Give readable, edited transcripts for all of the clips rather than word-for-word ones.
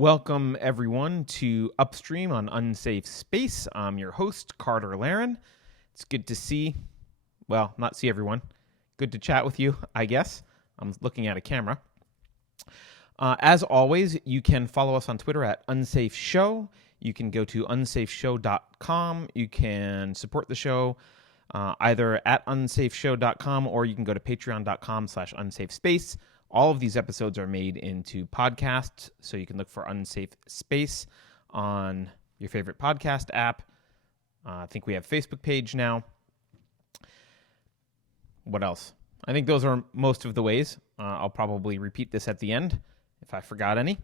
Welcome, everyone, to Upstream on Unsafe Space. I'm your host, Carter Laren. It's good to not see everyone. Good to chat with you, I guess. I'm looking at a camera. As always, you can follow us on Twitter at UnsafeShow. You can go to unsafeshow.com. You can support the show either at unsafeshow.com or you can go to patreon.com/unsafespace. All of these episodes are made into podcasts, so you can look for Unsafe Space on your favorite podcast app. I think we have a Facebook page now. What else? I think those are most of the ways. I'll probably repeat this at the end if I forgot any.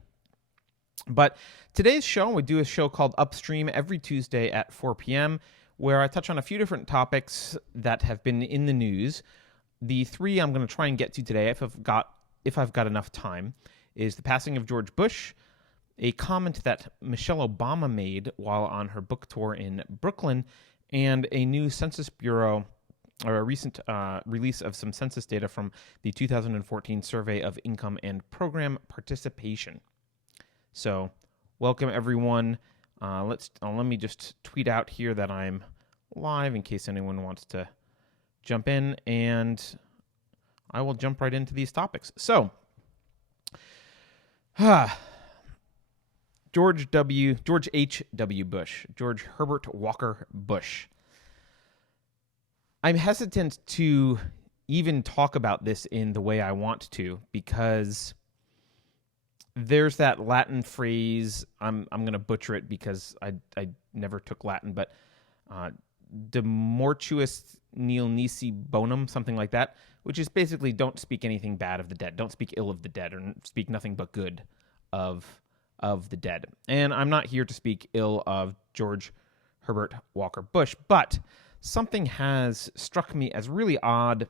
But today's show, we do a show called Upstream every Tuesday at 4 p.m., where I touch on a few different topics that have been in the news. The three I'm going to try and get to today, if I've got enough time, is the passing of George Bush, a comment that Michelle Obama made while on her book tour in Brooklyn, and a new Census Bureau, or a recent release of some census data from the 2014 Survey of Income and Program Participation. So, welcome everyone. Let me just tweet out here that I'm live in case anyone wants to jump in, and I will jump right into these topics. So, George H.W. Bush, George Herbert Walker Bush. I'm hesitant to even talk about this in the way I want to because there's that Latin phrase, I'm going to butcher it because I never took Latin, but de mortuis nil nisi bonum, something like that, which is basically don't speak anything bad of the dead. Don't speak ill of the dead, or speak nothing but good of the dead. And I'm not here to speak ill of George Herbert Walker Bush, but something has struck me as really odd,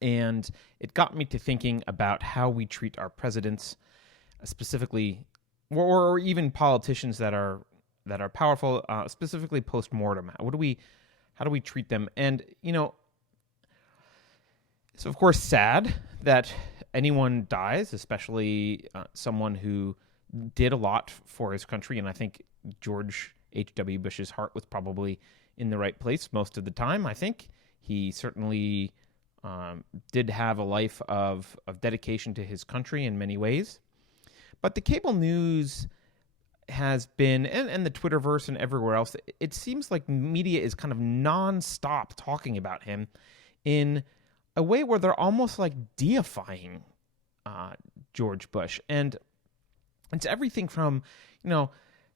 and it got me to thinking about how we treat our presidents, specifically, or even politicians that are powerful, specifically post-mortem. How do we treat them? And, it's of course sad that anyone dies, especially someone who did a lot for his country. And I think George H.W. Bush's heart was probably in the right place most of the time. I think he certainly did have a life of dedication to his country in many ways. But the cable news has been, and the Twitterverse and everywhere else, it seems like media is kind of nonstop talking about him in a way where they're almost like deifying George Bush. And it's everything from,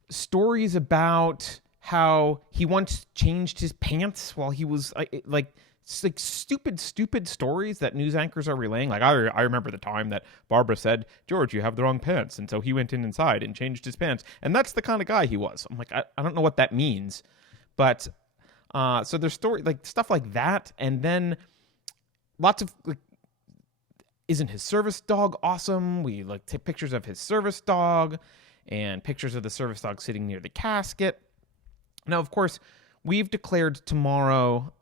stories about how he once changed his pants while he was like stupid stories that news anchors are relaying. Like, I remember the time that Barbara said, "George, you have the wrong pants." And so he went inside and changed his pants. And that's the kind of guy he was. I'm like, I don't know what that means. But so there's stuff like that. And then lots of, isn't his service dog awesome? We take pictures of his service dog and pictures of the service dog sitting near the casket. Now, of course, we've declared tomorrow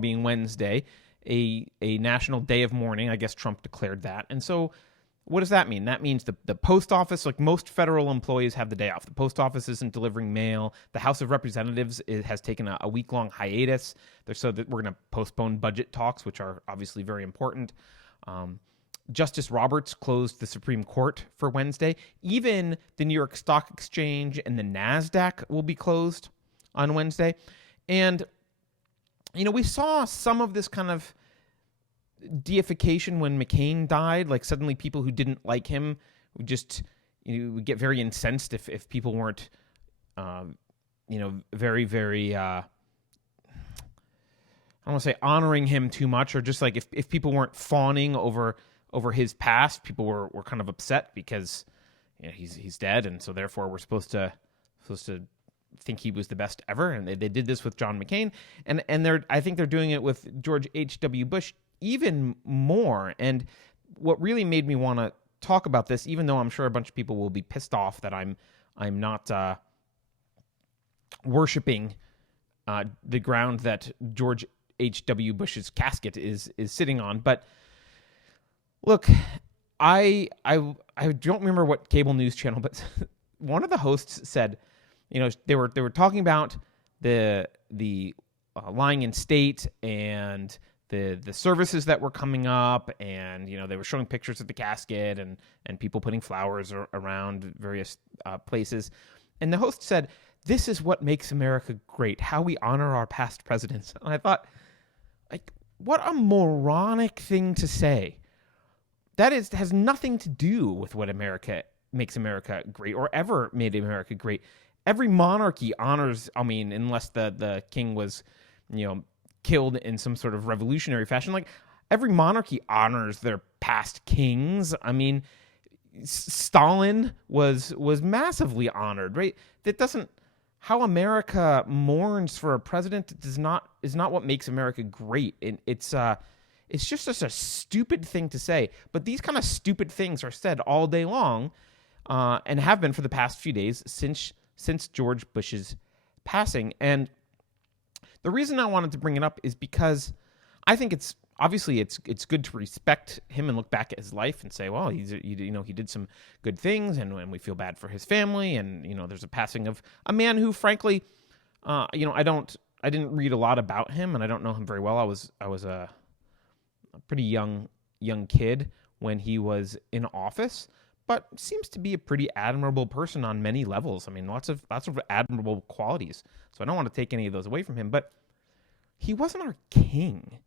being Wednesday, a national day of mourning. I guess Trump declared that. And so what does that mean? That means the post office, like most federal employees, have the day off. The post office isn't delivering mail. The House of Representatives has taken a week-long hiatus. So that we're going to postpone budget talks, which are obviously very important. Justice Roberts closed the Supreme Court for Wednesday. Even the New York Stock Exchange and the NASDAQ will be closed on Wednesday. And, we saw some of this kind of deification when McCain died. Like, suddenly people who didn't like him would just, would get very incensed if people weren't, very, very, I don't want to say honoring him too much, or just like if people weren't fawning over his past, people were kind of upset because he's dead, and so therefore we're supposed to think he was the best ever. And they did this with John McCain, and I think they're doing it with George H.W. Bush even more. And what really made me want to talk about this, even though I'm sure a bunch of people will be pissed off that I'm not worshiping the ground that George H.W. Bush's casket is sitting on. But look, I don't remember what cable news channel, but one of the hosts said, they were talking about the lying in state and the services that were coming up, and they were showing pictures of the casket and people putting flowers around various places, and the host said, "This is what makes America great, how we honor our past presidents." And I thought, like, what a moronic thing to say. That has nothing to do with what makes America great or ever made America great. Every monarchy honors, unless the king was, killed in some sort of revolutionary fashion. Like, every monarchy honors their past kings. I mean, Stalin was massively honored, right? How America mourns for a president is not what makes America great. And it's just such a stupid thing to say. But these kind of stupid things are said all day long, and have been for the past few days since George Bush's passing. And the reason I wanted to bring it up is because I think it's good to respect him and look back at his life and say, well, he did some good things, and we feel bad for his family, and there's a passing of a man who, frankly, I didn't read a lot about him, and I don't know him very well. I was a pretty young kid when he was in office, but seems to be a pretty admirable person on many levels. I mean, lots of admirable qualities. So I don't want to take any of those away from him, but he wasn't our king.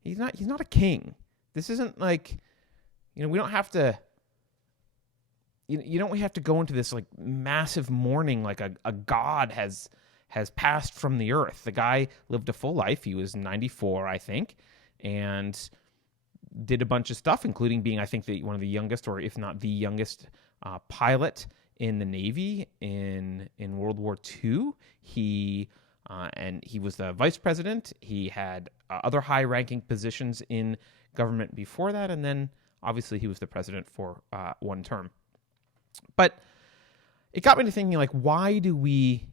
He's not a king. This isn't like, we don't have to, we have to go into this like massive mourning, like a god has passed from the earth. The guy lived a full life. He was 94, I think, and did a bunch of stuff, including being, I think, one of the youngest, or if not the youngest, pilot in the Navy in World War II. He was the vice president. He had other high-ranking positions in government before that, and then obviously he was the president for one term. But it got me to thinking, like, why do we?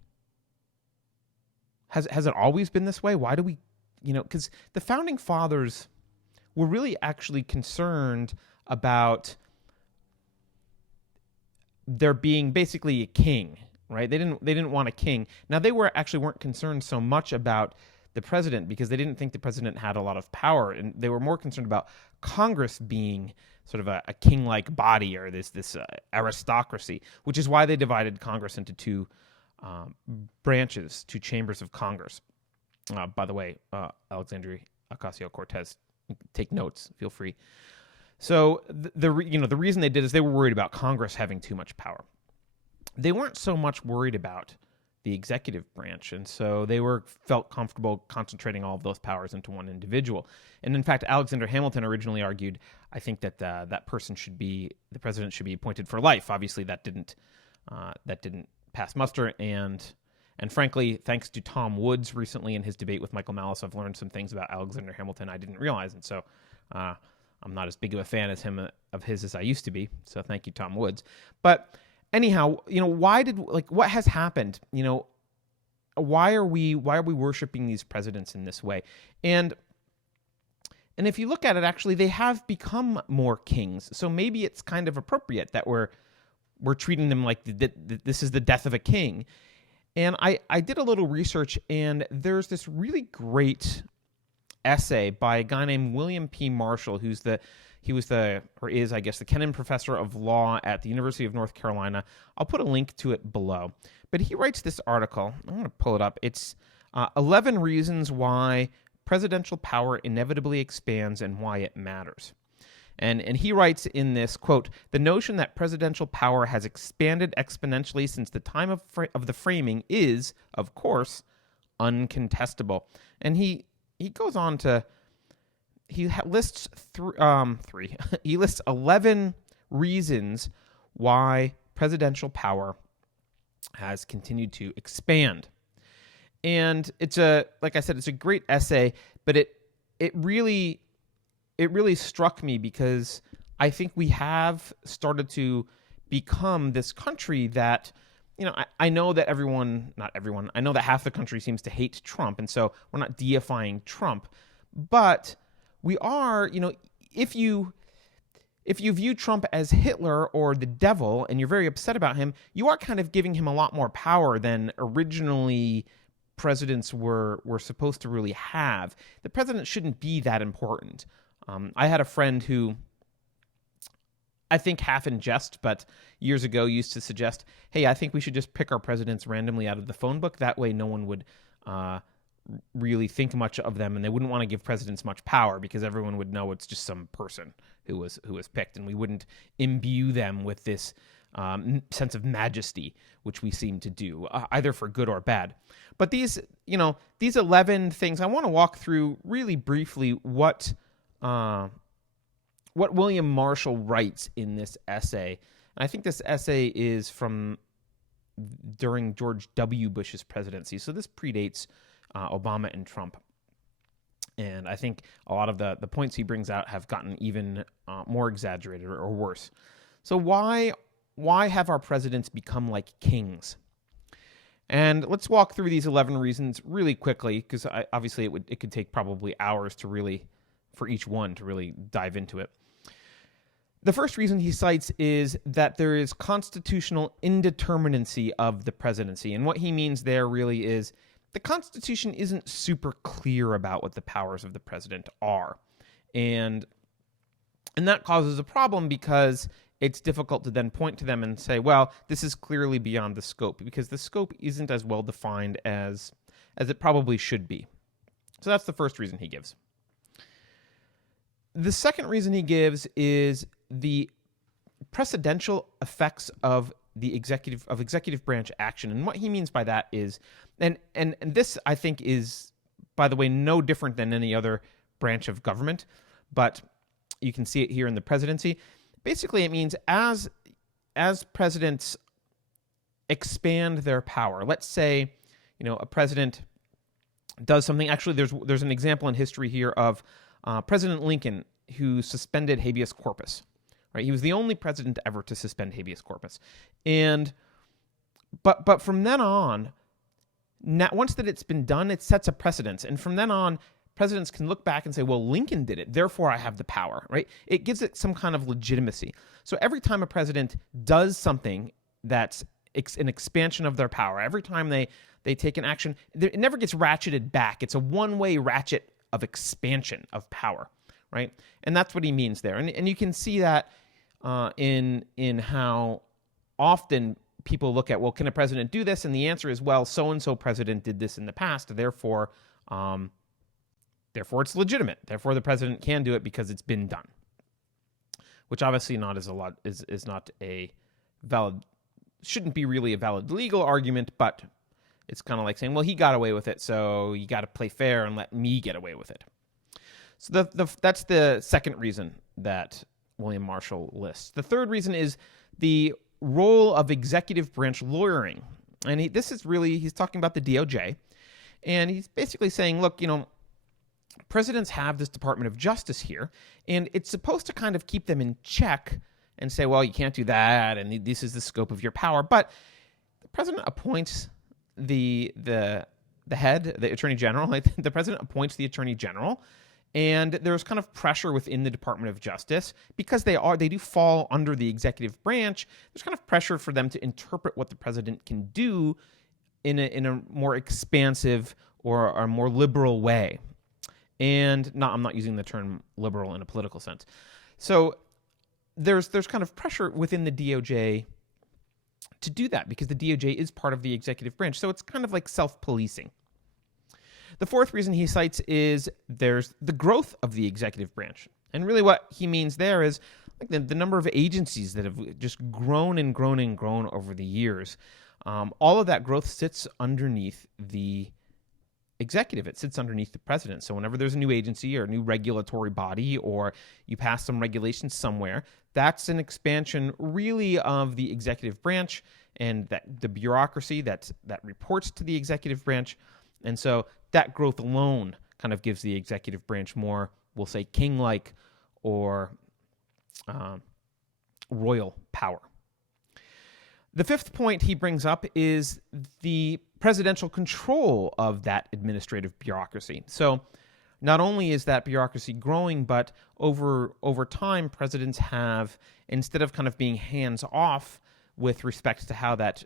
Has it always been this way? Why do we? Because the founding fathers were really actually concerned about there being basically a king, right? They didn't want a king. Now, they weren't concerned so much about the president because they didn't think the president had a lot of power, and they were more concerned about Congress being sort of a king-like body, or this aristocracy, which is why they divided Congress into two branches, two chambers of Congress. By the way, Alexandria Ocasio-Cortez, take notes, feel free. So the reason they did is they were worried about Congress having too much power. They weren't so much worried about the executive branch, and so they felt comfortable concentrating all of those powers into one individual. And in fact, Alexander Hamilton originally argued, I think, that the president should be appointed for life. Obviously, that didn't pass muster, and frankly, thanks to Tom Woods recently in his debate with Michael Malice, I've learned some things about Alexander Hamilton I didn't realize, and so I'm not as big of a fan of his as I used to be. So thank you, Tom Woods. But anyhow, what has happened? Why are we worshiping these presidents in this way? And if you look at it, actually, they have become more kings. So maybe it's kind of appropriate that we're treating them like this is the death of a king. And I did a little research, and there's this really great essay by a guy named William P. Marshall, is, I guess, the Kennan Professor of Law at the University of North Carolina. I'll put a link to it below. But he writes this article. I'm going to pull it up. It's 11 Reasons Why Presidential Power Inevitably Expands and Why It Matters. And he writes in this, quote, "The notion that presidential power has expanded exponentially since the time of the framing is, of course, uncontestable." And he goes on to, he lists he lists 11 reasons why presidential power has continued to expand. And like I said, it's a great essay, but it really struck me because I think we have started to become this country that, I know that not everyone, I know that half the country seems to hate Trump, and so we're not deifying Trump, but we are, if you if you view Trump as Hitler or the devil and you're very upset about him, you are kind of giving him a lot more power than originally presidents were supposed to really have. The president shouldn't be that important. I had a friend who, I think half in jest, but years ago used to suggest, hey, I think we should just pick our presidents randomly out of the phone book. That way no one would really think much of them, and they wouldn't want to give presidents much power because everyone would know it's just some person who was picked, and we wouldn't imbue them with this sense of majesty, which we seem to do, either for good or bad. But these 11 things, I want to walk through really briefly what William Marshall writes in this essay. And I think this essay is from during George W. Bush's presidency. So this predates Obama and Trump. And I think a lot of the points he brings out have gotten even more exaggerated or worse. So why have our presidents become like kings? And let's walk through these 11 reasons really quickly, because obviously it could take probably hours for each one to really dive into it. The first reason he cites is that there is constitutional indeterminacy of the presidency. And what he means there really is the Constitution isn't super clear about what the powers of the president are. And that causes a problem because it's difficult to then point to them and say, well, this is clearly beyond the scope, because the scope isn't as well defined as it probably should be. So that's the first reason he gives. The second reason he gives is the precedential effects of the executive branch action. And what he means by that is, and this I think is, by the way, no different than any other branch of government, but you can see it here in the presidency. Basically, it means as presidents expand their power, let's say, a president does something. Actually, there's an example in history here of President Lincoln, who suspended habeas corpus. Right, he was the only president ever to suspend habeas corpus, but from then on, once that it's been done, it sets a precedence, and from then on, presidents can look back and say, well, Lincoln did it, therefore I have the power. Right? It gives it some kind of legitimacy. So every time a president does something that's an expansion of their power, every time they take an action, it never gets ratcheted back. It's a one-way ratchet of expansion of power. Right, and that's what he means there, and you can see that in how often people look at, well, can a president do this? And the answer is, well, so and so president did this in the past, therefore it's legitimate. Therefore, the president can do it because it's been done. Which obviously is not a valid, shouldn't be really a valid legal argument, but it's kind of like saying, well, he got away with it, so you got to play fair and let me get away with it. So that's the second reason that William Marshall lists. The third reason is the role of executive branch lawyering. And he's talking about the DOJ. And he's basically saying, look, presidents have this Department of Justice here, and it's supposed to kind of keep them in check and say, well, you can't do that, and this is the scope of your power. But the president appoints the head, the attorney general. The president appoints the attorney general. And there's kind of pressure within the Department of Justice because they do fall under the executive branch. There's kind of pressure for them to interpret what the president can do in a more expansive or a more liberal way. And I'm not using the term liberal in a political sense. So there's kind of pressure within the DOJ to do that because the DOJ is part of the executive branch. So it's kind of like self-policing. The fourth reason he cites is there's the growth of the executive branch. And really what he means there is like the number of agencies that have just grown and grown and grown over the years. All of that growth sits underneath the executive. It sits underneath the president. So whenever there's a new agency or a new regulatory body or you pass some regulations somewhere, that's an expansion really of the executive branch and that the bureaucracy that reports to the executive branch. And so that growth alone kind of gives the executive branch more, we'll say, king-like or royal power. The fifth point he brings up is the presidential control of that administrative bureaucracy. So not only is that bureaucracy growing, but over time, presidents have, instead of kind of being hands off with respect to how that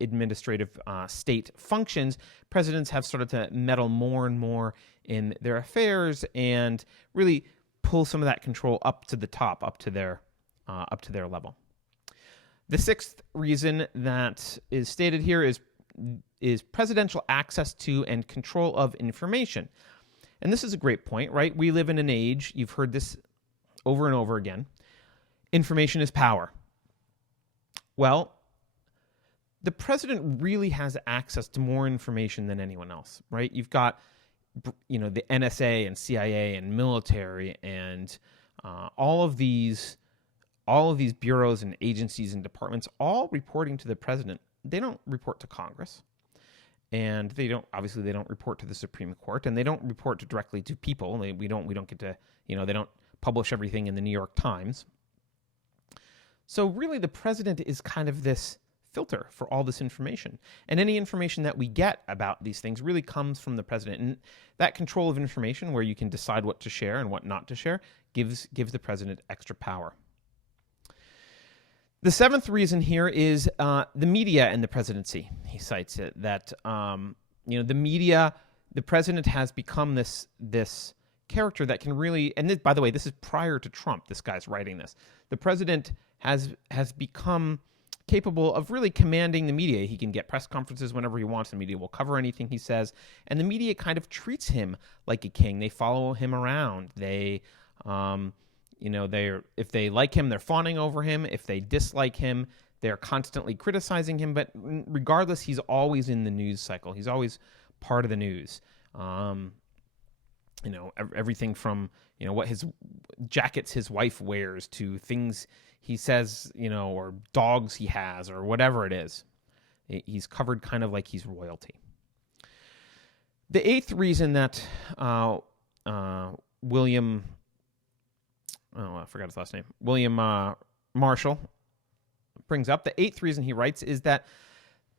administrative state functions, presidents have started to meddle more and more in their affairs and really pull some of that control up to the top, up to their level. The sixth reason that is stated here is presidential access to and control of information. And this is a great point, right? We live in an age, you've heard this over and over again, information is power. Well, the president really has access to more information than anyone else, right? You've got, the NSA and CIA and military and all of these bureaus and agencies and departments all reporting to the president. They don't report to Congress, and they don't report to the Supreme Court, and they don't report directly to people. We don't get to, they don't publish everything in the New York Times. So really the president is kind of this filter for all this information. And any information that we get about these things really comes from the president. And that control of information, where you can decide what to share and what not to share, gives the president extra power. The seventh reason here is the media and the presidency. He cites it that the media, the president has become this character that can really, and this, by the way, this is prior to Trump. This guy's writing this. The president has become capable of really commanding the media. He can get press conferences whenever he wants. The media will cover anything he says, and the media kind of treats him like a king. They follow him around. They if they like him, they're fawning over him. If they dislike him, they're constantly criticizing him. But regardless, he's always in the news cycle. He's always part of the news. Everything from, what his jackets his wife wears to things he says, or dogs he has or whatever it is. He's covered kind of like he's royalty. The eighth reason that William Marshall brings up, the eighth reason he writes is that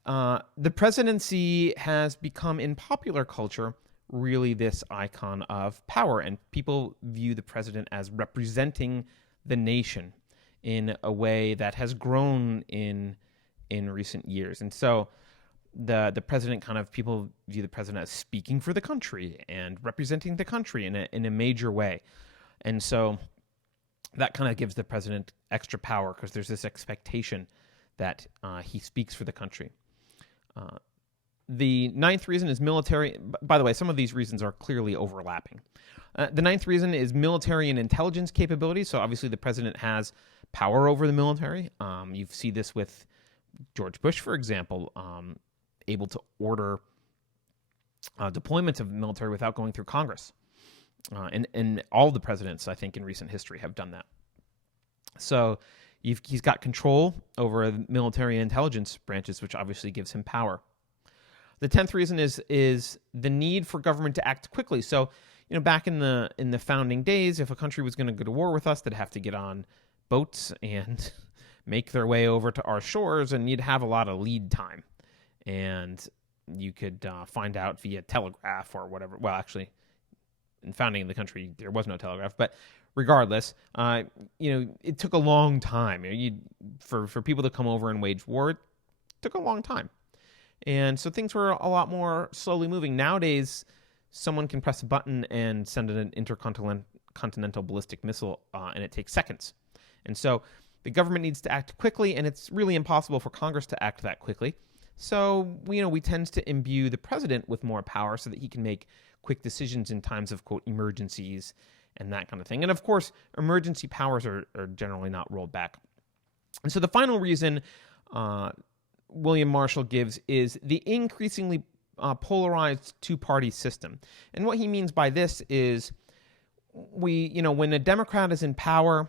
the presidency has become in popular culture really this icon of power, and people view the president as representing the nation in a way that has grown in recent years. And so the president people view the president as speaking for the country and representing the country in a major way. And so that kind of gives the president extra power because there's this expectation that he speaks for the country. The ninth reason is military. By the way, some of these reasons are clearly overlapping. The ninth reason is military and intelligence capabilities. So obviously the president has power over the military. You see this with George Bush, for example, able to order deployments of the military without going through Congress. And all the presidents, I think, in recent history have done that. So he's got control over the military and intelligence branches, which obviously gives him power. The 10th reason is the need for government to act quickly. So, back in the founding days, if a country was going to go to war with us, they'd have to get on boats and make their way over to our shores, and you'd have a lot of lead time. And you could find out via telegraph or whatever. Well, actually, in founding the country, there was no telegraph, but regardless, it took a long time. For people to come over and wage war, it took a long time. And so things were a lot more slowly moving. Nowadays, someone can press a button and send an intercontinental ballistic missile, and it takes seconds. And so the government needs to act quickly, and it's really impossible for Congress to act that quickly. So, we tend to imbue the president with more power so that he can make quick decisions in times of, quote, emergencies and that kind of thing. And of course, emergency powers are generally not rolled back. And so the final reason William Marshall gives is the increasingly polarized two-party system. And what he means by this is when a Democrat is in power,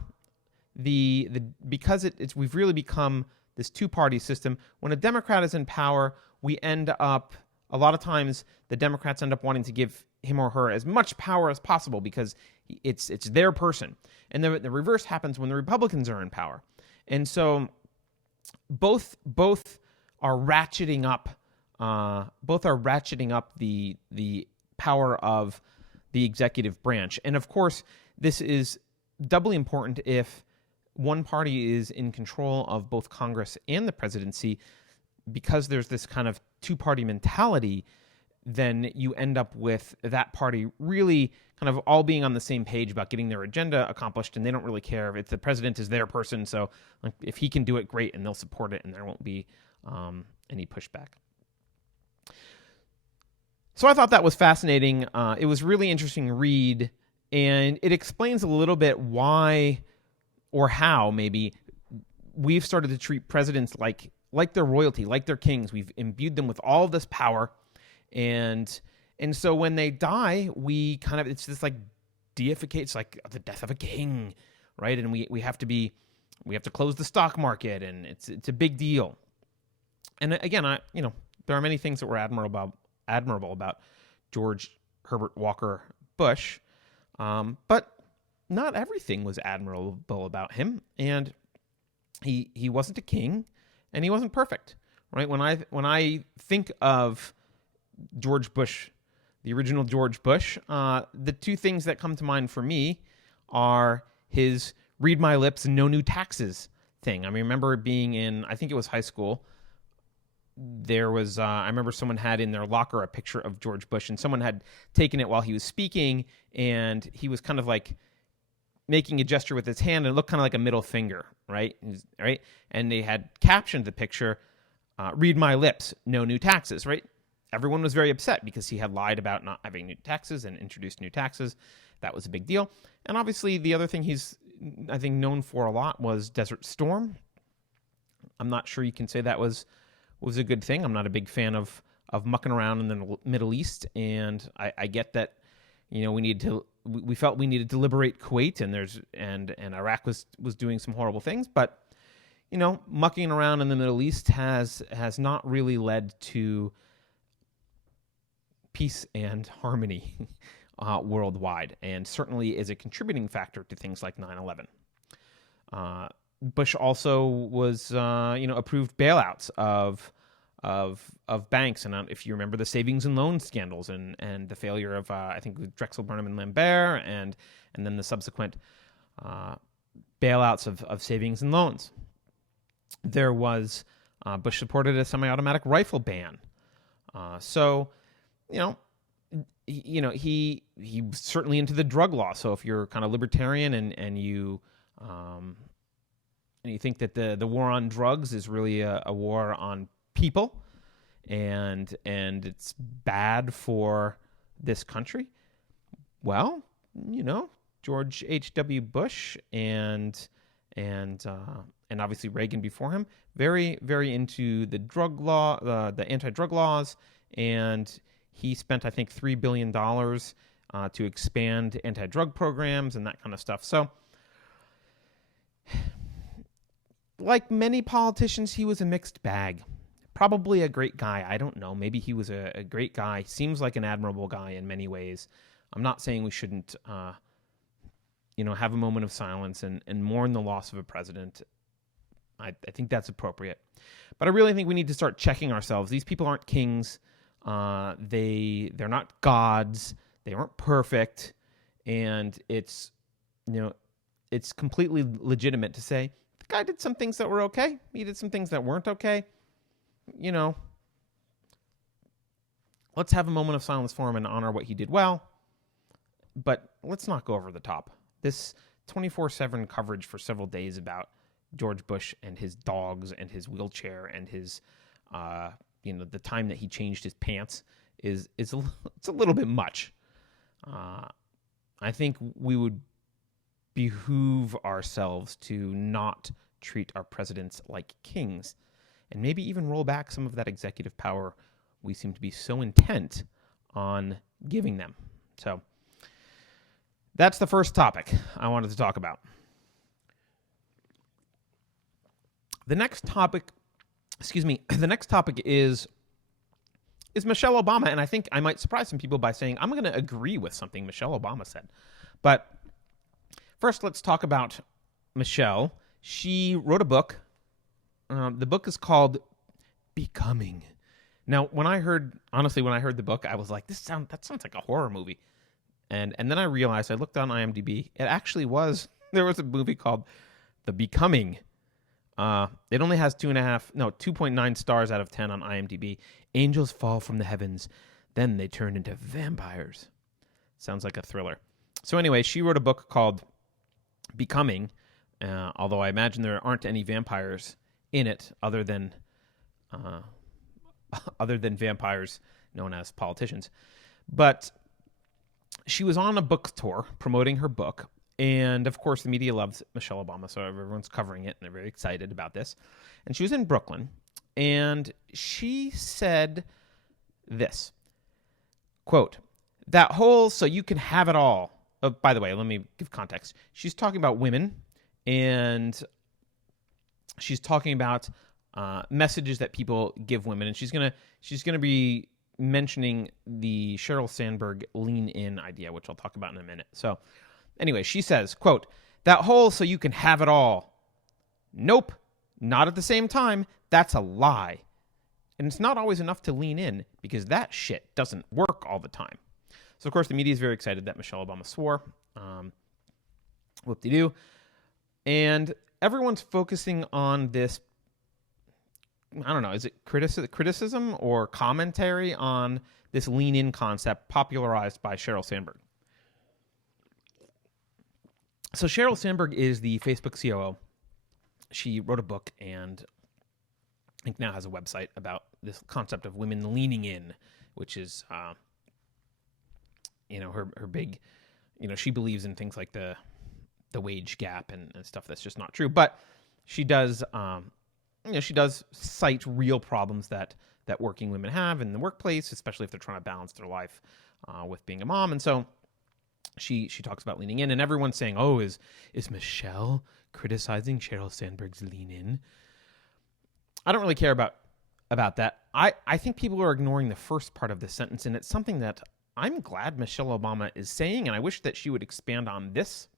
because we've really become this two-party system. When a Democrat is in power, we end up, a lot of times, the Democrats end up wanting to give him or her as much power as possible because it's their person. And the reverse happens when the Republicans are in power. And so both are ratcheting up the power of the executive branch. And of course, this is doubly important if one party is in control of both Congress and the presidency, because there's this kind of two-party mentality. Then you end up with that party really kind of all being on the same page about getting their agenda accomplished, and they don't really care if the president is their person. So like, if he can do it, great, and they'll support it, and there won't be any pushback. So I thought that was fascinating. It was really interesting read, and it explains a little bit why or how maybe we've started to treat presidents like their royalty, like their kings. We've imbued them with all of this power. And so when they die, we kind of, it's this like deification. It's like the death of a king, right? And we have to close the stock market, and it's a big deal. And again, there are many things that were admirable about George Herbert Walker Bush, but not everything was admirable about him. And he wasn't a king, and he wasn't perfect, right? When I think of George Bush, the original George Bush, the two things that come to mind for me are his read my lips and no new taxes thing. I remember being in, I think it was high school. There was, I remember someone had in their locker a picture of George Bush, and someone had taken it while he was speaking, and he was kind of like making a gesture with his hand, and it looked kind of like a middle finger, right? Right? And they had captioned the picture, read my lips, no new taxes, right? Everyone was very upset because he had lied about not having new taxes and introduced new taxes. That was a big deal. And obviously the other thing he's, I think, known for a lot was Desert Storm. I'm not sure you can say that was a good thing. I'm not a big fan of mucking around in the Middle East, and I get that, we felt we needed to liberate Kuwait, and Iraq was doing some horrible things, but mucking around in the Middle East has not really led to peace and harmony worldwide, and certainly is a contributing factor to things like 9/11. Bush also was, approved bailouts of banks, and if you remember the savings and loan scandals and the failure of I think with Drexel, Burnham, and Lambert, and then the subsequent bailouts of savings and loans. There was Bush supported a semi-automatic rifle ban. He was certainly into the drug law. So if you're kind of libertarian and you think that the war on drugs is really a war on people, and it's bad for this country, well, George H.W. Bush and obviously Reagan before him, very, very into the drug law, the anti-drug laws, and he spent, I think, $3 billion to expand anti-drug programs and that kind of stuff. So, like many politicians, he was a mixed bag. Probably a great guy. I don't know. Maybe he was a great guy. Seems like an admirable guy in many ways. I'm not saying we shouldn't, have a moment of silence and mourn the loss of a president. I think that's appropriate. But I really think we need to start checking ourselves. These people aren't kings. They're not gods. They aren't perfect. And it's completely legitimate to say, the guy did some things that were okay. He did some things that weren't okay. Let's have a moment of silence for him and honor what he did well. But let's not go over the top. This 24/7 coverage for several days about George Bush and his dogs and his wheelchair and his, the time that he changed his pants it's a little bit much. I think we would behoove ourselves to not treat our presidents like kings, and maybe even roll back some of that executive power we seem to be so intent on giving them. So that's the first topic I wanted to talk about. The next topic is Michelle Obama, and I think I might surprise some people by saying I'm going to agree with something Michelle Obama said. But first, let's talk about Michelle. She wrote a book. The book is called Becoming. Now, when I heard the book, I was like, that sounds like a horror movie. And then I realized, I looked on IMDb, it actually was, there was a movie called The Becoming. It only has 2.9 stars out of 10 on IMDb. Angels fall from the heavens, then they turn into vampires. Sounds like a thriller. So anyway, she wrote a book called Becoming, although I imagine there aren't any vampires in it other than vampires known as politicians. But she was on a book tour promoting her book, and of course the media loves Michelle Obama, so everyone's covering it and they're very excited about this. And she was in Brooklyn, and she said this, quote, "That whole so you can have it all." Oh, by the way, let me give context. She's talking about women, and she's talking about messages that people give women, and she's gonna be mentioning the Sheryl Sandberg lean in idea, which I'll talk about in a minute. So anyway, she says, quote, "That whole so you can have it all. Nope, not at the same time. That's a lie. And it's not always enough to lean in because that shit doesn't work all the time." So of course the media is very excited that Michelle Obama swore. Whoop-de-doo. And everyone's focusing on this, I don't know, is it criticism or commentary on this lean-in concept popularized by Sheryl Sandberg. So Sheryl Sandberg is the Facebook COO. She wrote a book and I think now has a website about this concept of women leaning in, which is, her big, she believes in things like the wage gap and stuff that's just not true. But she does, she does cite real problems that working women have in the workplace, especially if they're trying to balance their life with being a mom. And so she talks about leaning in, and everyone's saying, "Oh, is Michelle criticizing Sheryl Sandberg's lean in?" I don't really care about that. I think people are ignoring the first part of this sentence, and it's something that I'm glad Michelle Obama is saying, and I wish that she would expand on this.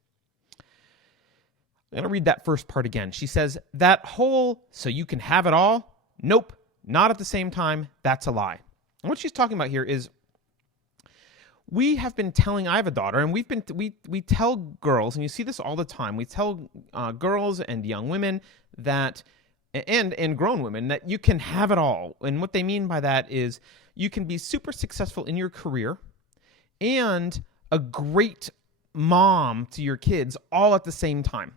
I'm going to read that first part again. She says, "That whole so you can have it all? Nope, not at the same time. That's a lie." And what she's talking about here is we have been telling, I have a daughter, and we tell girls, and you see this all the time, we tell girls and young women that, and grown women, that you can have it all. And what they mean by that is you can be super successful in your career and a great mom to your kids all at the same time.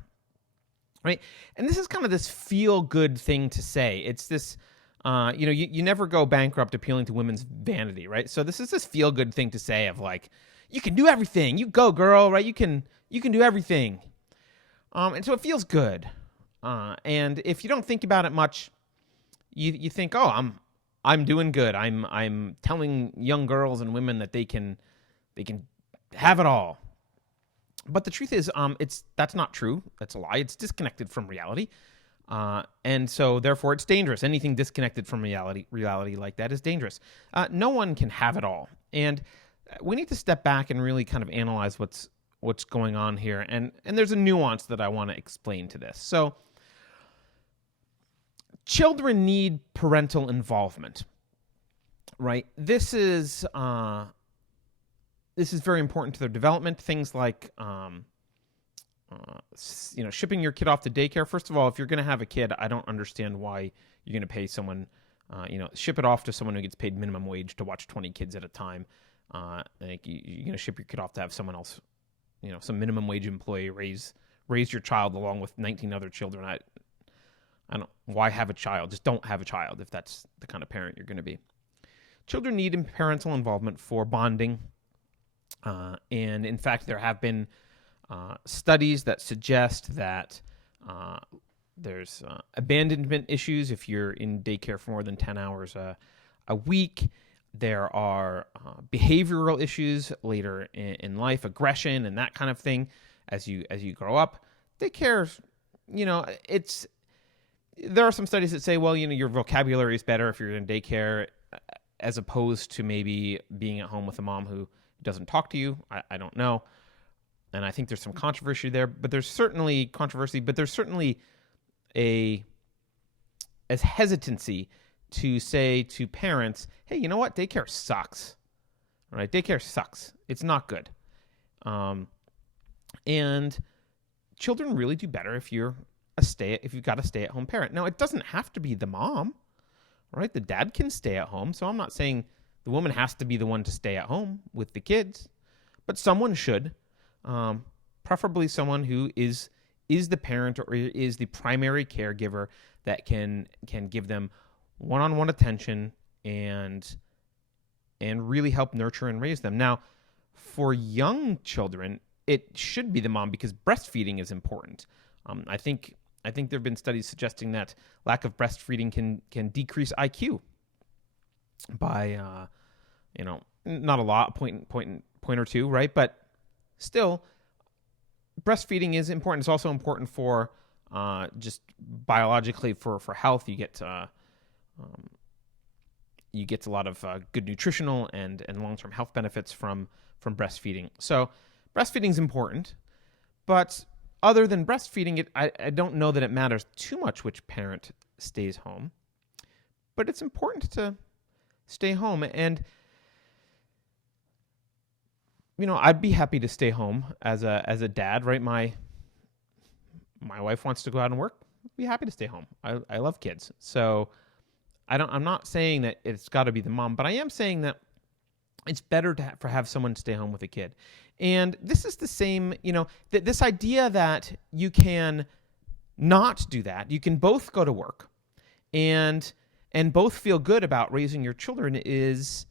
Right? And this is kind of this feel-good thing to say. It's this, you never go bankrupt appealing to women's vanity, right? So this is this feel-good thing to say of like, you can do everything. You go, girl, right? You can do everything. And so it feels good. And if you don't think about it much, you think, oh, I'm doing good. I'm telling young girls and women that they can have it all. But the truth is, that's not true. That's a lie. It's disconnected from reality. And so therefore it's dangerous. Anything disconnected from reality like that is dangerous. No one can have it all. And we need to step back and really kind of analyze what's going on here. And there's a nuance that I want to explain to this. So children need parental involvement, right? This is very important to their development. Things like, shipping your kid off to daycare. First of all, if you're going to have a kid, I don't understand why you're going to pay someone, ship it off to someone who gets paid minimum wage to watch 20 kids at a time. Like you're going to ship your kid off to have someone else, some minimum wage employee raise your child along with 19 other children. I don't. Why have a child? Just don't have a child if that's the kind of parent you're going to be. Children need parental involvement for bonding. And in fact, there have been studies that suggest that there's abandonment issues if you're in daycare for more than 10 hours a week. There are behavioral issues later in life, aggression and that kind of thing as you grow up. Daycare, there are some studies that say, well, your vocabulary is better if you're in daycare as opposed to maybe being at home with a mom who doesn't talk to you. I don't know. And I think there's some controversy there, but there's certainly a hesitancy to say to parents, hey, you know what? Daycare sucks. Right? Daycare sucks. It's not good. And children really do better if you've got a stay-at-home parent. Now, it doesn't have to be the mom, right? The dad can stay at home. So I'm not saying the woman has to be the one to stay at home with the kids, but someone should, preferably someone who is the parent or is the primary caregiver that can give them one-on-one attention and really help nurture and raise them. Now, for young children, it should be the mom because breastfeeding is important. I think there have been studies suggesting that lack of breastfeeding can decrease IQ by not a lot, point or two, right? But still, breastfeeding is important. It's also important for just biologically for health. You get a lot of good nutritional and long-term health benefits from breastfeeding. So breastfeeding is important, but other than breastfeeding, I don't know that it matters too much which parent stays home. But it's important to stay home, and I'd be happy to stay home as a dad, right? My wife wants to go out and work. I'd be happy to stay home. I love kids, so I'm not saying that it's got to be the mom, but I am saying that it's better to have someone stay home with a kid. And this is the same, this idea that you can not do that. You can both go to work and both feel good about raising your children is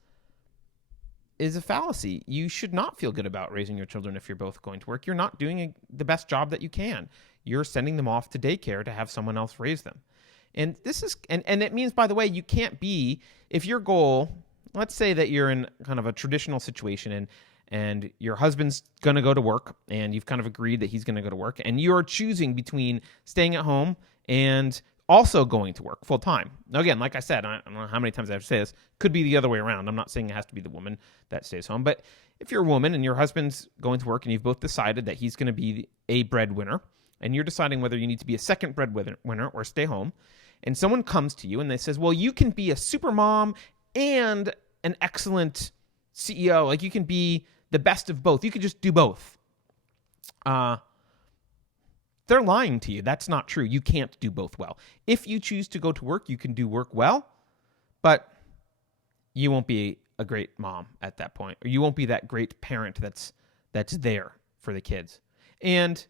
a fallacy. You should not feel good about raising your children if you're both going to work. You're not doing the best job that you can. You're sending them off to daycare to have someone else raise them. And this is, and it means, by the way, you can't be, if your goal, let's say that you're in kind of a traditional situation and your husband's going to go to work and you've kind of agreed that he's going to go to work and you're choosing between staying at home and also going to work full time. Now, again, like I said, I don't know how many times I have to say this, could be the other way around. I'm not saying it has to be the woman that stays home, but if you're a woman and your husband's going to work and you've both decided that he's going to be a breadwinner and you're deciding whether you need to be a second breadwinner or stay home, and someone comes to you and they says, well, you can be a super mom and an excellent CEO. Like, you can be the best of both. You could just do both. They're lying to you. That's not true. You can't do both well. If you choose to go to work, you can do work well, but you won't be a great mom at that point, or you won't be that great parent that's there for the kids. And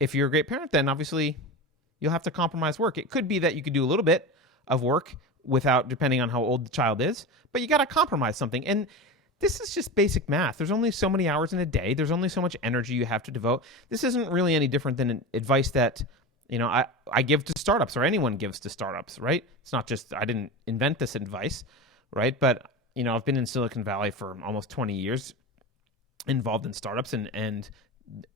if you're a great parent, then obviously you'll have to compromise work. It could be that you could do a little bit of work depending on how old the child is, but you got to compromise something. And this is just basic math. There's only so many hours in a day. There's only so much energy you have to devote. This isn't really any different than advice that, I give to startups, or anyone gives to startups, right? It's not just, I didn't invent this advice, right? But, I've been in Silicon Valley for almost 20 years, involved in startups and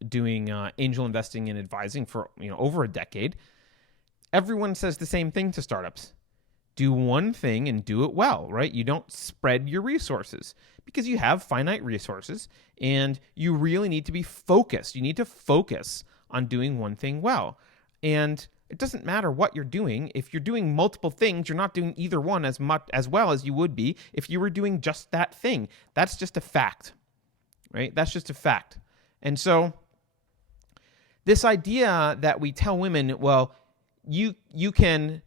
doing angel investing and advising for, over a decade. Everyone says the same thing to startups. Do one thing and do it well, right? You don't spread your resources because you have finite resources and you really need to be focused. You need to focus on doing one thing well. And it doesn't matter what you're doing. If you're doing multiple things, you're not doing either one as well as you would be if you were doing just that thing. That's just a fact, right? That's just a fact. And so this idea that we tell women, well, you can,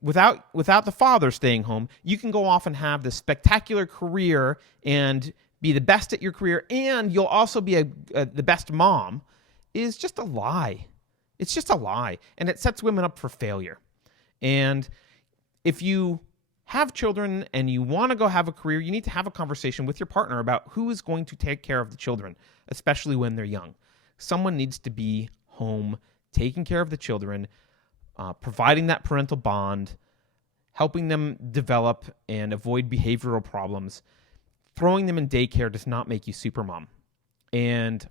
without the father staying home, you can go off and have this spectacular career and be the best at your career, and you'll also be the best mom, is just a lie. It's just a lie, and it sets women up for failure. And if you have children and you want to go have a career, you need to have a conversation with your partner about who is going to take care of the children, especially when they're young. Someone needs to be home taking care of the children, providing that parental bond, helping them develop and avoid behavioral problems. Throwing them in daycare does not make you supermom. And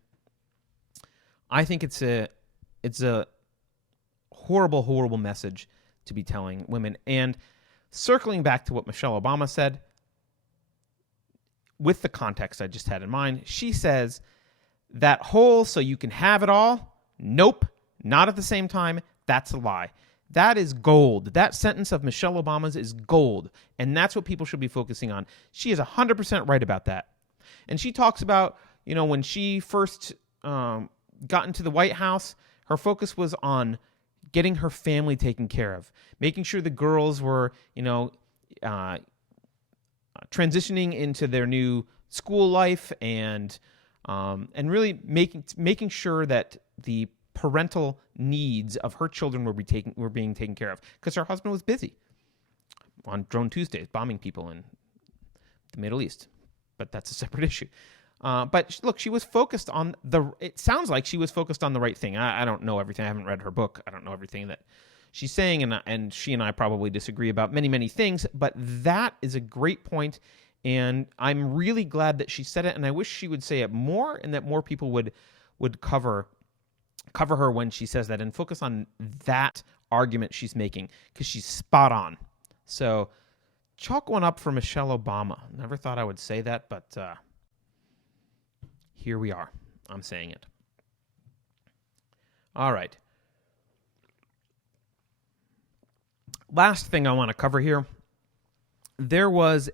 I think it's a horrible, horrible message to be telling women. And circling back to what Michelle Obama said, with the context I just had in mind, she says that whole "so you can have it all," nope, not at the same time. That's a lie. That is gold. That sentence of Michelle Obama's is gold. And that's what people should be focusing on. She is 100% right about that. And she talks about, when she first got into the White House, her focus was on getting her family taken care of, making sure the girls were, transitioning into their new school life, and really making sure that the parental needs of her children were being taken care of, because her husband was busy on Drone Tuesdays bombing people in the Middle East. But that's a separate issue. But look, she was focused on it sounds like she was focused on the right thing. I don't know everything. I haven't read her book. I don't know everything that she's saying, and she and I probably disagree about many, many things, but that is a great point, and I'm really glad that she said it, and I wish she would say it more, and that more people would cover her when she says that, and focus on that argument she's making, because she's spot on. So chalk one up for Michelle Obama. Never thought I would say that, but here we are. I'm saying it. All right. Last thing I want to cover here. There was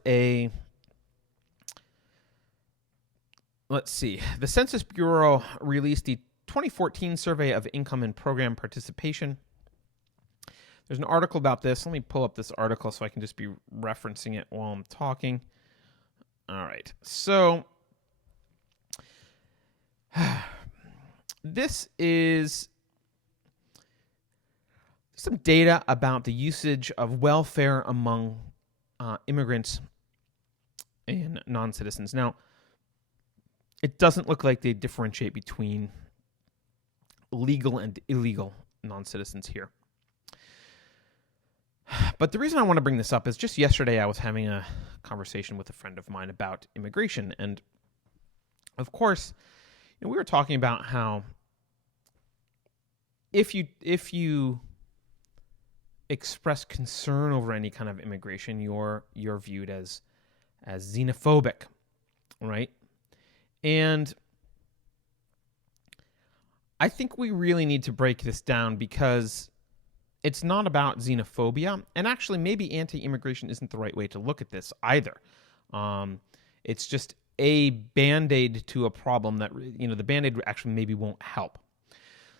let's see. The Census Bureau released the 2014 survey of income and program participation. There's an article about this. Let me pull up this article so I can just be referencing it while I'm talking. All right. So this is some data about the usage of welfare among immigrants and non-citizens. Now, it doesn't look like they differentiate between legal and illegal non-citizens here. But the reason I want to bring this up is just yesterday I was having a conversation with a friend of mine about immigration. And of course, we were talking about how if you express concern over any kind of immigration, you're viewed as xenophobic, right? And I think we really need to break this down, because it's not about xenophobia, and actually maybe anti-immigration isn't the right way to look at this either. It's just a Band-Aid to a problem that, the Band-Aid actually maybe won't help.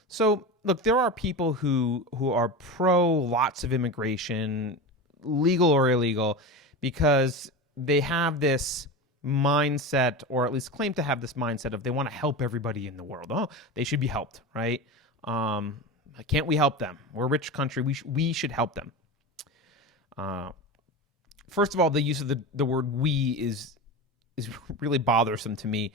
So, look, there are people who are pro lots of immigration, legal or illegal, because they have this mindset, or at least claim to have this mindset of they want to help everybody in the world. Oh, they should be helped, right? Can't we help them? We're a rich country. We should help them. First of all, the use of the word "we" is really bothersome to me.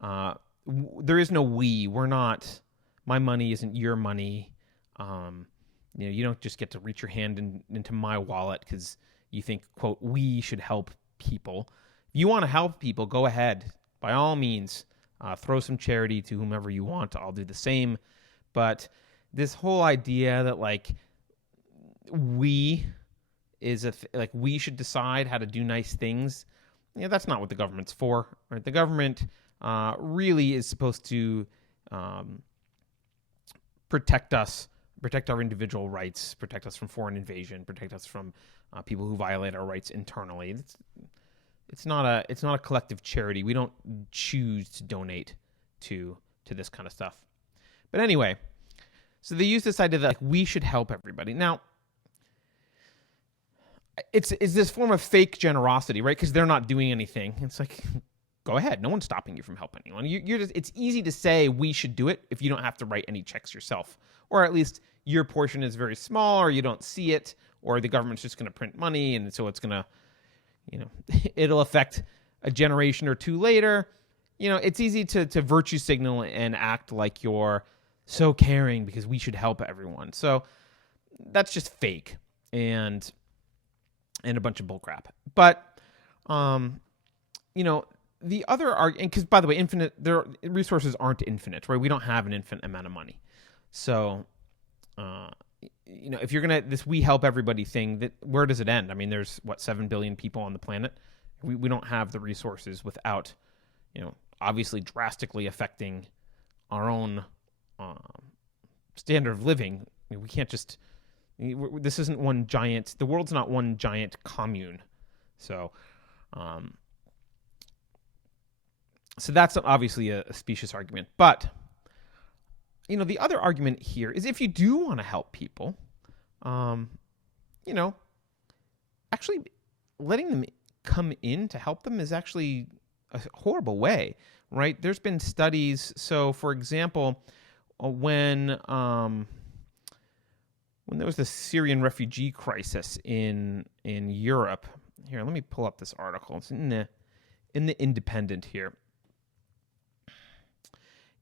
There is no we. We're not. My money isn't your money. You don't just get to reach your hand into my wallet because you think, quote, we should help people. If you want to help people, go ahead. By all means, throw some charity to whomever you want. I'll do the same. But this whole idea that we should decide how to do nice things, that's not what the government's for. Right? The government really is supposed to protect us, protect our individual rights, protect us from foreign invasion, protect us from people who violate our rights internally. It's not a collective charity. We don't choose to donate to this kind of stuff. But anyway, so they use this idea that we should help everybody. Now, it's this form of fake generosity, right? Because they're not doing anything. It's like, go ahead. No one's stopping you from helping anyone. It's easy to say we should do it if you don't have to write any checks yourself, or at least your portion is very small, or you don't see it, or the government's just going to print money, and so it's going to, it'll affect a generation or two later. It's easy to virtue signal and act like you're so caring because we should help everyone. So that's just fake and a bunch of bullcrap. But the other argument, because by the way, resources aren't infinite, right? We don't have an infinite amount of money. So, if you're gonna this we help everybody thing, where does it end? I mean, there's 7 billion people on the planet. We don't have the resources without, obviously drastically affecting our own standard of living. We can't just. This isn't one giant. The world's not one giant commune. So, So that's obviously a specious argument. But, the other argument here is if you do want to help people, you know, actually letting them come in to help them is actually a horrible way, right? There's been studies. So, for example, when there was the Syrian refugee crisis in Europe, here, let me pull up this article. It's in the Independent here.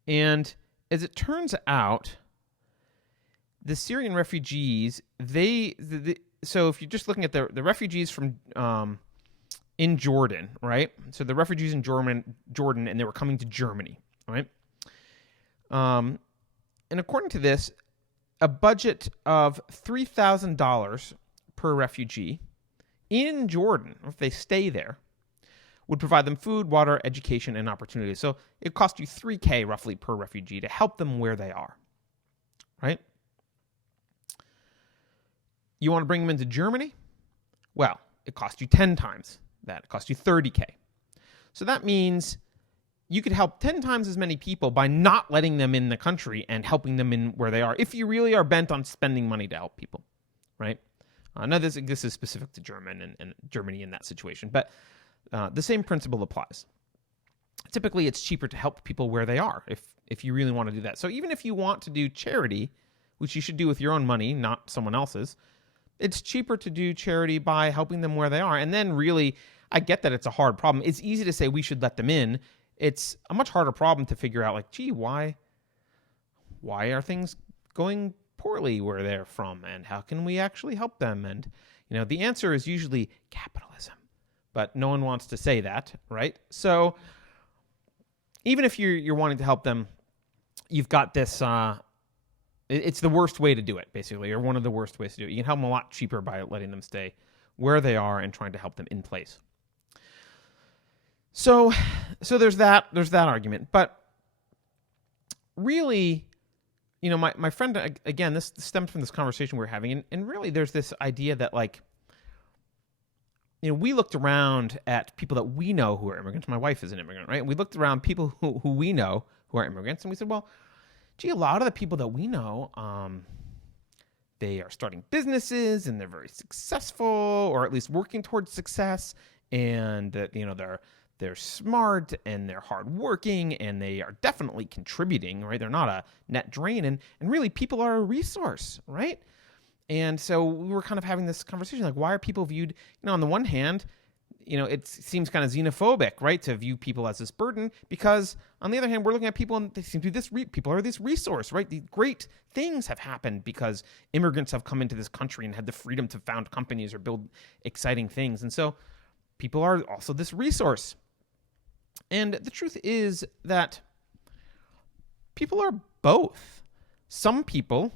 And as it turns out, the Syrian refugees, so if you're just looking at the refugees from in Jordan, right? So the refugees in Jordan, and they were coming to Germany, right? And according to this, a budget of $3,000 per refugee in Jordan, if they stay there, would provide them food, water, education, and opportunity. So it costs you $3,000 roughly per refugee to help them where they are, right? You want to bring them into Germany? Well, it costs you 10 times that. It costs you $30,000. So that means you could help 10 times as many people by not letting them in the country and helping them in where they are, if you really are bent on spending money to help people, right? Now, this is specific to Germany in that situation, but the same principle applies. Typically, it's cheaper to help people where they are if you really want to do that. So even if you want to do charity, which you should do with your own money, not someone else's, it's cheaper to do charity by helping them where they are. And then really, I get that it's a hard problem. It's easy to say we should let them in. It's a much harder problem to figure out, like, gee, why are things going poorly where they're from, and how can we actually help them? And, the answer is usually capitalism. But no one wants to say that, right? So even if you're wanting to help them, you've got this, it's the worst way to do it, basically, or one of the worst ways to do it. You can help them a lot cheaper by letting them stay where they are and trying to help them in place. So there's that argument. But really, my friend, again, this stems from this conversation we're having, and really there's this idea that, like, we looked around at people that we know who are immigrants. My wife is an immigrant, right? And we looked around people who we know who are immigrants, and we said, well, gee, a lot of the people that we know, they are starting businesses, and they're very successful, or at least working towards success, and they're smart, and they're hardworking, and they are definitely contributing, right? They're not a net drain, and really people are a resource, right? And so we were kind of having this conversation, like, why are people viewed, on the one hand, it seems kind of xenophobic, right, to view people as this burden, because on the other hand, we're looking at people and they seem to be people are this resource, right? The great things have happened because immigrants have come into this country and had the freedom to found companies or build exciting things. And so people are also this resource. And the truth is that people are both. Some people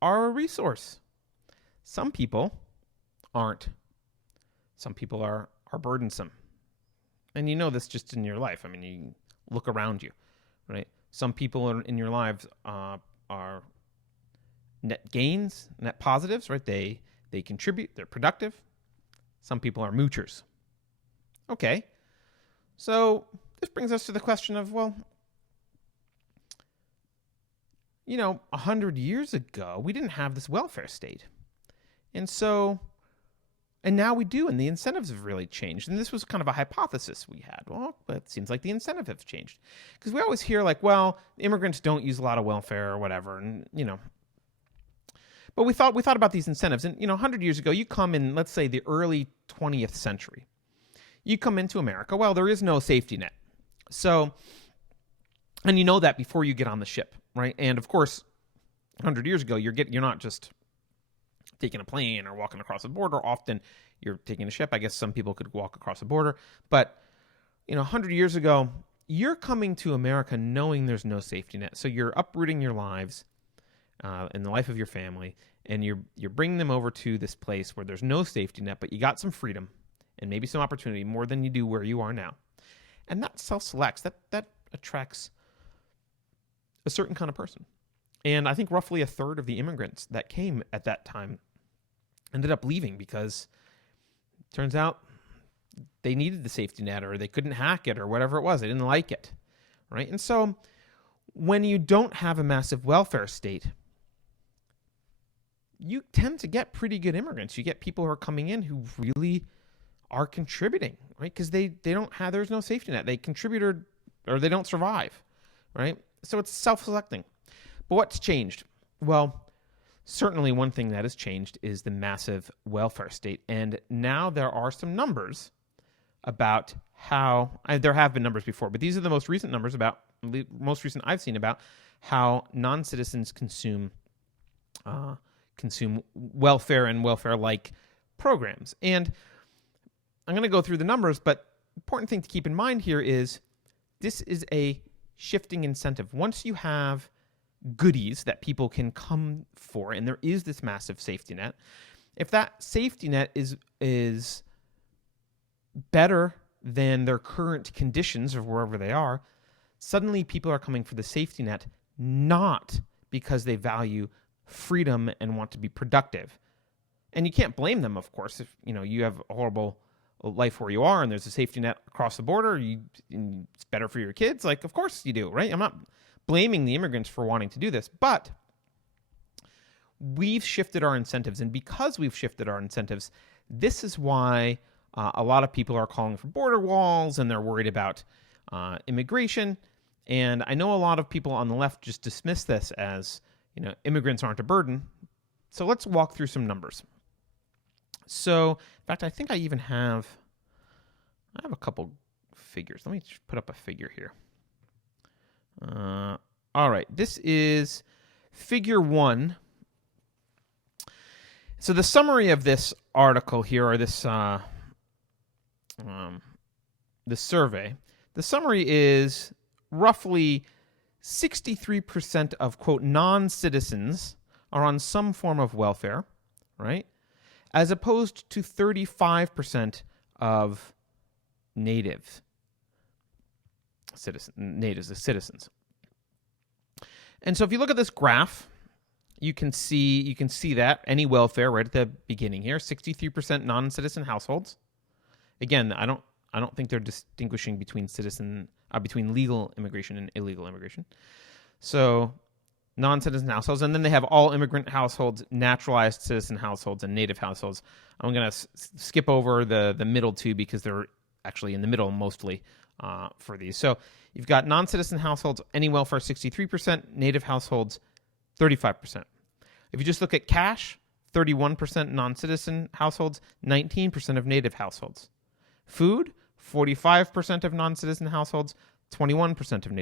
are a resource. Some people aren't. Some people are burdensome. And this just in your life. I mean, you look around you, right? Some people in your lives are net gains, net positives, right? They contribute, they're productive. Some people are moochers. Okay. So this brings us to the question of, well, 100 years ago, we didn't have this welfare state. And now we do, and the incentives have really changed. And this was kind of a hypothesis we had. Well, but it seems like the incentive has changed. Because we always hear, like, well, immigrants don't use a lot of welfare or whatever, and, But we thought about these incentives. And, 100 years ago, you come in, let's say, the early 20th century. You come into America, well, there is no safety net. So, and you know that before you get on the ship, right? And of course, 100 years ago, you're not just taking a plane or walking across the border. Often you're taking a ship. I guess some people could walk across the border. But, 100 years ago, you're coming to America knowing there's no safety net. So you're uprooting your lives and the life of your family, and you're bringing them over to this place where there's no safety net, but you got some freedom and maybe some opportunity, more than you do where you are now. And that self-selects, that attracts a certain kind of person. And I think roughly a third of the immigrants that came at that time ended up leaving because it turns out they needed the safety net, or they couldn't hack it, or whatever it was. They didn't like it, right? And so when you don't have a massive welfare state, you tend to get pretty good immigrants. You get people who are coming in who really are contributing, right? Because there's no safety net. They contribute or they don't survive, right? So it's self-selecting. But what's changed? Well, certainly one thing that has changed is the massive welfare state. And now there are some numbers about how, there have been numbers before, but these are the most recent numbers most recent I've seen about how non-citizens consume welfare and welfare-like programs. And I'm going to go through the numbers, but important thing to keep in mind here is this is a shifting incentive. Once you have goodies that people can come for, and there is this massive safety net, if that safety net is better than their current conditions of wherever they are, suddenly people are coming for the safety net, not because they value freedom and want to be productive. And you can't blame them, of course, if you have a horrible life where you are and there's a safety net across the border, it's better for your kids. Like, of course you do, right? I'm not blaming the immigrants for wanting to do this, but we've shifted our incentives. And because we've shifted our incentives, this is why a lot of people are calling for border walls, and they're worried about immigration. And I know a lot of people on the left just dismiss this as, immigrants aren't a burden. So let's walk through some numbers. So, in fact, I think I have a couple figures. Let me just put up a figure here. All right, this is figure 1. So the summary of this article here, or this survey, the summary is roughly 63% of, quote, non-citizens are on some form of welfare, right? As opposed to 35% of natives, the citizens. And so if you look at this graph, you can see that any welfare right at the beginning here, 63% non-citizen households. Again, I don't think they're distinguishing between between legal immigration and illegal immigration. So non-citizen households, and then they have all immigrant households, naturalized citizen households, and native households. I'm going to skip over the middle two because they're actually in the middle mostly for these. So you've got non-citizen households, any welfare 63%, native households 35%. If you just look at cash, 31% non-citizen households, 19% of native households. Food, 45% of non-citizen households, 21% of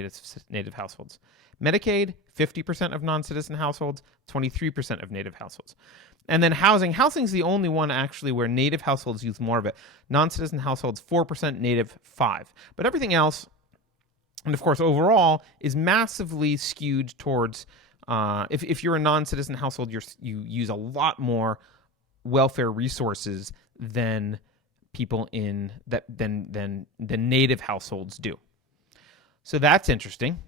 native households. Medicaid, 50% of non-citizen households, 23% of native households. And then housing. Housing is the only one actually where native households use more of it. Non-citizen households, 4%, native, 5%. But everything else, and of course overall, is massively skewed towards, if you're a non-citizen household, you use a lot more welfare resources than people than native households do. So that's interesting.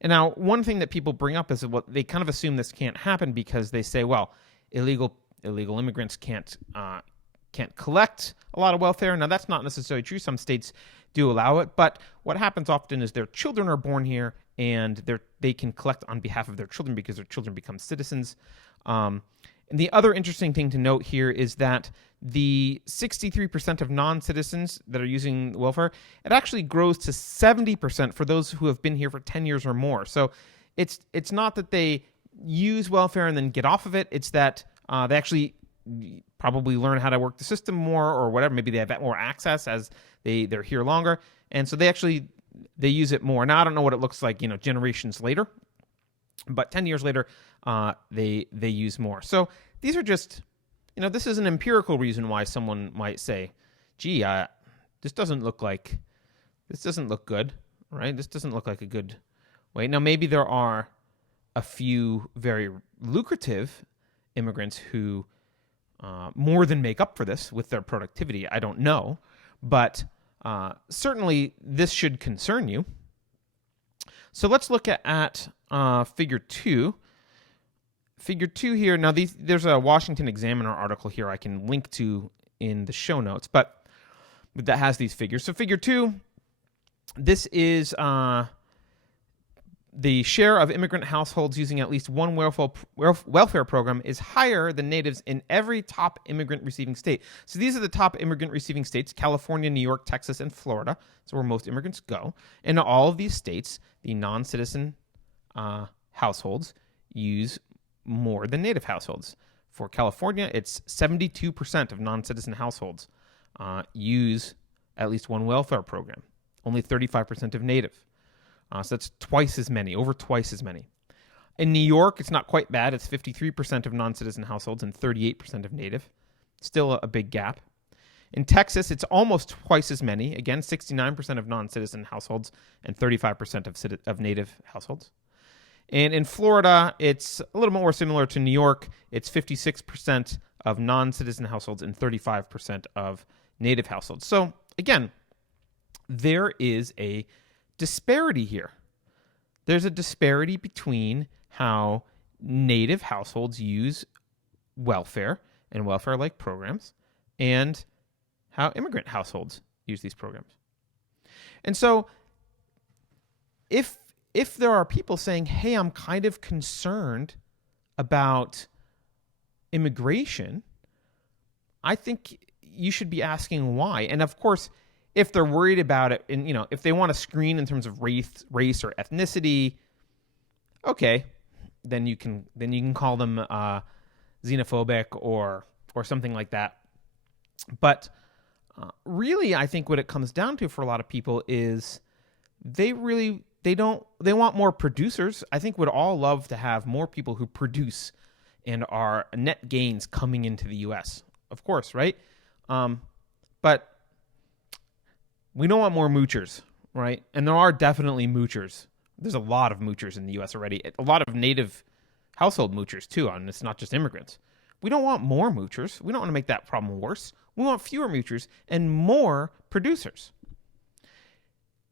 And now one thing that people bring up is what they kind of assume this can't happen because they say, well, illegal immigrants can't collect a lot of welfare. Now that's not necessarily true. Some states do allow it, but what happens often is their children are born here and they can collect on behalf of their children because their children become citizens. And the other interesting thing to note here is that the 63% of non-citizens that are using welfare, it actually grows to 70% for those who have been here for 10 years or more. So it's not that they use welfare and then get off of it. It's that they actually probably learn how to work the system more or whatever. Maybe they have more access as they're here longer. And so they use it more. Now, I don't know what it looks like, generations later, but 10 years later, they use more. So these are just, this is an empirical reason why someone might say, gee, this doesn't look good, right? This doesn't look like a good way. Now, maybe there are a few very lucrative immigrants who more than make up for this with their productivity. I don't know, but certainly this should concern you. So let's look at figure 2. Figure 2 here. Now, there's a Washington Examiner article here I can link to in the show notes, but that has these figures. So figure 2, this is the share of immigrant households using at least one welfare program is higher than natives in every top immigrant receiving state. So these are the top immigrant receiving states: California, New York, Texas, and Florida. So where most immigrants go. And in all of these states, the non-citizen households use more than native households. For California, it's 72% of non-citizen households use at least one welfare program. Only 35% of native. So that's twice as many, over twice as many. In New York, it's not quite bad. It's 53% of non-citizen households and 38% of native. Still a big gap. In Texas, it's almost twice as many. Again, 69% of non-citizen households and 35% of native households. And in Florida, it's a little more similar to New York. It's 56% of non-citizen households and 35% of native households. So again, there is a disparity here. There's a disparity between how native households use welfare and welfare-like programs and how immigrant households use these programs. And so if there are people saying, hey, I'm kind of concerned about immigration, I think you should be asking why. And of course, if they're worried about it, and if they want to screen in terms of race or ethnicity, okay, then you can call them xenophobic or something like that. But really, I think what it comes down to for a lot of people is they want more producers. I think we'd all love to have more people who produce and are net gains coming into the U.S. Of course, right? But we don't want more moochers, right? And there are definitely moochers. There's a lot of moochers in the U.S. already. A lot of native household moochers, too, and it's not just immigrants. We don't want more moochers. We don't want to make that problem worse. We want fewer moochers and more producers.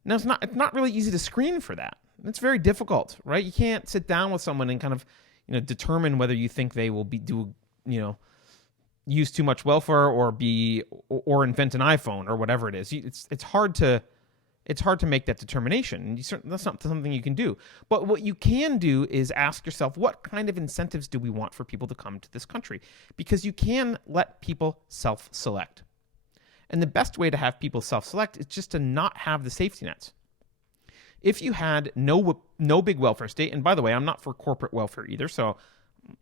Now, it's not really easy to screen for that. It's very difficult, right? You can't sit down with someone and kind of determine whether you think they will use too much welfare or invent an iPhone or whatever it is. It's hard to make that determination. That's not something you can do. But what you can do is ask yourself, what kind of incentives do we want for people to come to this country? Because you can let people self-select. And the best way to have people self-select is just to not have the safety nets. If you had no big welfare state, and by the way, I'm not for corporate welfare either, so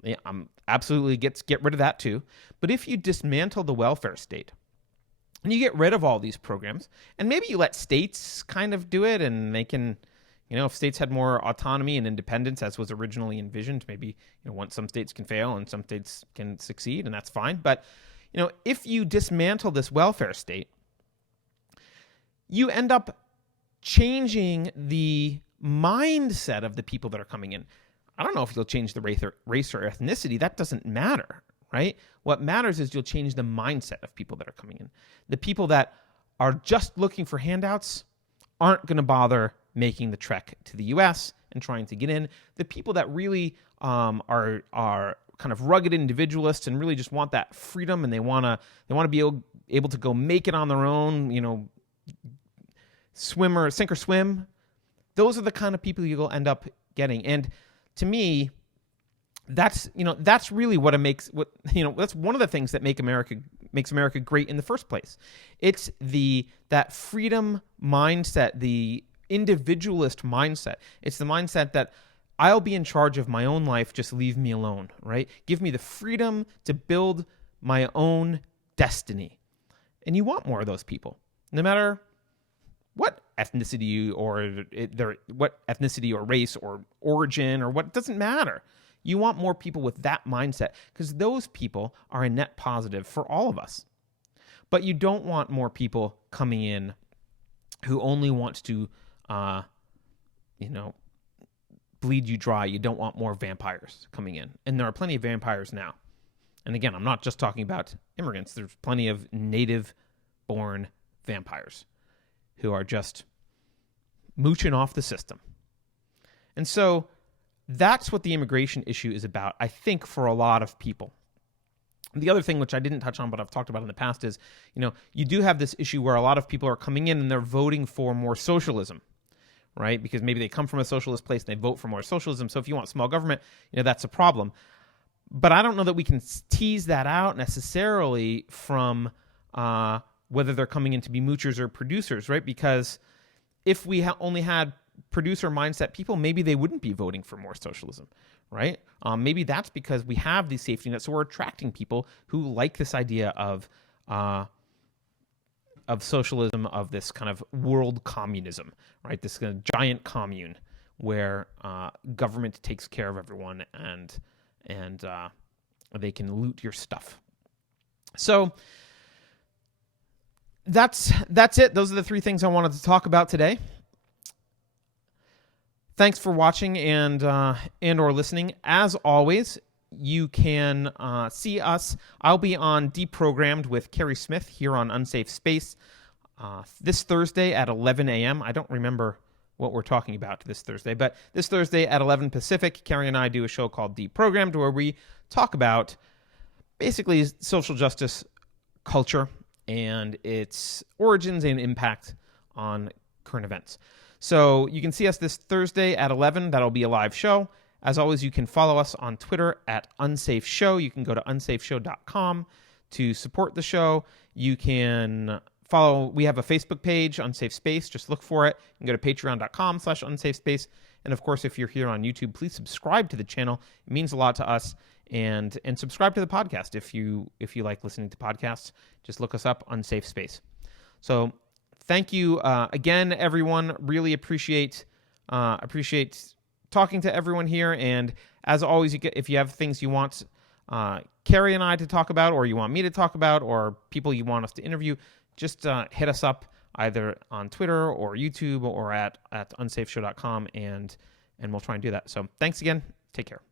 yeah, I'm absolutely get rid of that too. But if you dismantle the welfare state and you get rid of all these programs, and maybe you let states kind of do it, and they can, if states had more autonomy and independence as was originally envisioned, maybe once some states can fail and some states can succeed, and that's fine. But if you dismantle this welfare state, you end up changing the mindset of the people that are coming in. I don't know if you'll change the race or ethnicity. That doesn't matter, right? What matters is you'll change the mindset of people that are coming in. The people that are just looking for handouts aren't going to bother making the trek to the U.S. and trying to get in. The people that really are kind of rugged individualists and really just want that freedom, and they want to be able to go make it on their own, sink or swim. Those are the kind of people you'll end up getting. And to me, that's really that's one of the things that makes America great in the first place. It's that freedom mindset, the individualist mindset. It's the mindset that I'll be in charge of my own life, just leave me alone, right? Give me the freedom to build my own destiny. And you want more of those people, no matter what ethnicity or race or origin or what, it doesn't matter. You want more people with that mindset, because those people are a net positive for all of us. But you don't want more people coming in who only want to, bleed you dry. You don't want more vampires coming in. And there are plenty of vampires now. And again, I'm not just talking about immigrants. There's plenty of native-born vampires who are just mooching off the system. And so that's what the immigration issue is about, I think, for a lot of people. The other thing, which I didn't touch on, but I've talked about in the past, is, you do have this issue where a lot of people are coming in and they're voting for more socialism, right? Because maybe they come from a socialist place and they vote for more socialism. So if you want small government, that's a problem. But I don't know that we can tease that out necessarily from whether they're coming in to be moochers or producers, right? Because if we only had producer mindset people, maybe they wouldn't be voting for more socialism, right? Maybe that's because we have these safety nets, so we're attracting people who like this idea of socialism, of this kind of world communism, right? This kind of giant commune where government takes care of everyone and they can loot your stuff. So that's it. Those are the 3 things I wanted to talk about today. Thanks for watching and or listening. As always, you can see us. I'll be on Deprogrammed with Carrie Smith here on Unsafe Space this Thursday at 11 a.m. I don't remember what we're talking about this Thursday, but this Thursday at 11 Pacific, Carrie and I do a show called Deprogrammed where we talk about basically social justice culture and its origins and impact on current events. So you can see us this Thursday at 11. That'll be a live show. As always, you can follow us on Twitter at Unsafe Show. You can go to unsafeshow.com to support the show. You can we have a Facebook page, Unsafe Space. Just look for it. You can go to patreon.com/unsafespace. And of course, if you're here on YouTube, please subscribe to the channel. It means a lot to us. And subscribe to the podcast if you like listening to podcasts. Just look us up, Unsafe Space. So thank you again, everyone. Really appreciate talking to everyone here. And as always, if you have things you want Carrie and I to talk about, or you want me to talk about, or people you want us to interview, just hit us up either on Twitter or YouTube or at unsafeshow.com, and we'll try and do that. So thanks again. Take care.